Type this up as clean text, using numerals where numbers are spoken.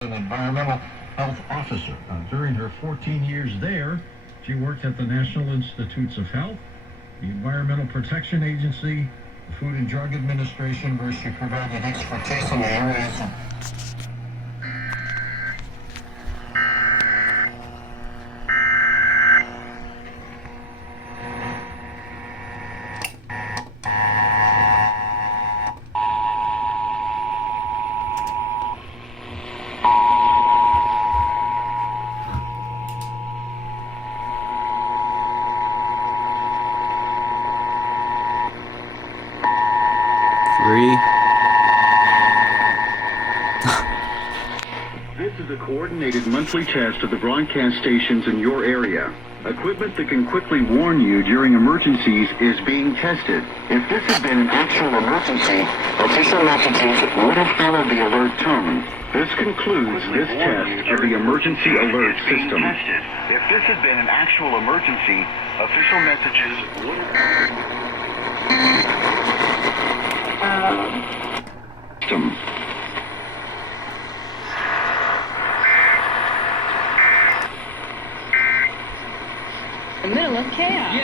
an environmental health officer. During her 14 years there, she worked at the National Institutes of Health, the Environmental Protection Agency, the Food and Drug Administration, where she provided expertise in the areas of This is a coordinated monthly test of the broadcast stations in your area. Equipment that can quickly warn you during emergencies is being tested. If this had been an actual emergency, official messages would have followed the alert tone. This concludes this test of the emergency alert system. If this had been an actual emergency, official messages would have... System. The middle of chaos.